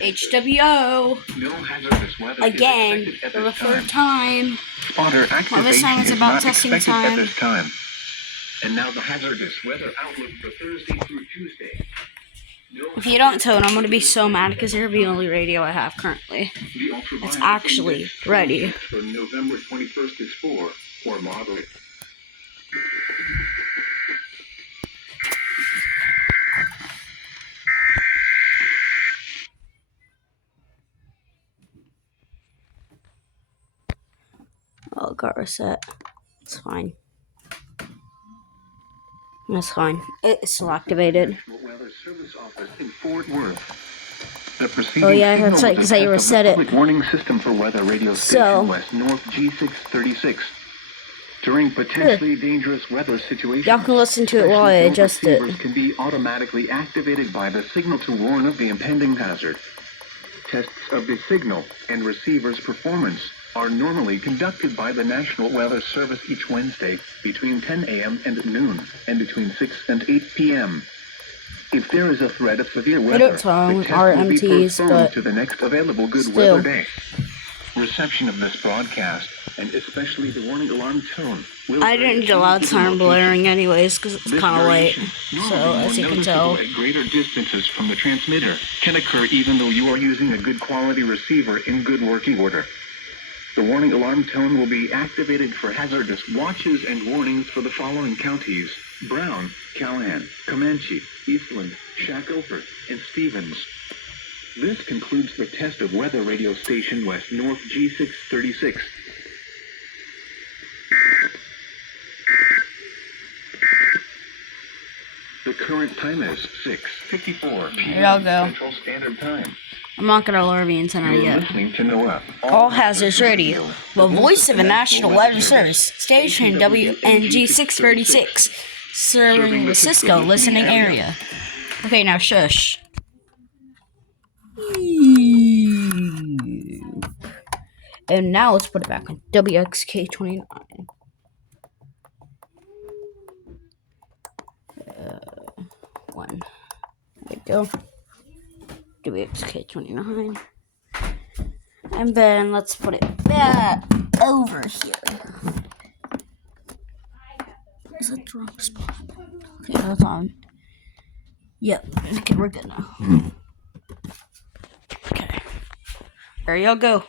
HWO. No hazardous weather Again, is expected for the at third this time. Spotter activation This time it's is about not testing expected time. at this time. And now the hazardous weather outlook for Thursday through Tuesday. If you don't tone, I'm going to be so mad because you're the only radio I have currently. It's actually ready. For November 21st is 4 or moderate. Oh, it got reset. It's fine. That's fine. It's still activated. Weather Service Office in Fort Worth. Oh yeah, that's right, because I reset it. Warning system for weather radio station West North G636. During potentially dangerous weather situations, y'all can listen to it while I adjust it. Receivers can be automatically activated by the signal to warn of the impending hazard. Tests of the signal and receiver's performance are normally conducted by the National Weather Service each Wednesday between 10 a.m. and noon and between 6 and 8 p.m. If there is a threat of severe weather, the test will be postponed to the next available good weather day. Reception of this broadcast, and especially the warning alarm tone, will I didn't need a loud siren blaring anyways, because it's kind of late. So, as you can tell, at greater distances from the transmitter can occur even though you are using a good quality receiver in good working order. The warning alarm tone will be activated for hazardous watches and warnings for the following counties: Brown, Callahan, Comanche, Eastland, Shackelford, and Stevens. This concludes the test of weather radio station West North G636. The current time is 6:54 p.m. Here I'll go. Central Standard Time. I'm not going to lure the antenna yet. Listening to NOAA. All Hazards Radio, the voice of a National Weather Service, station WNG 636, serving the Cisco listening area. Okay, now shush. And now let's put it back on WXK29. One. There we go. WXK29. And then let's put it back over here. Is that the wrong spot? Okay, that's on. Yep. Okay, we're good now. Okay. There y'all go.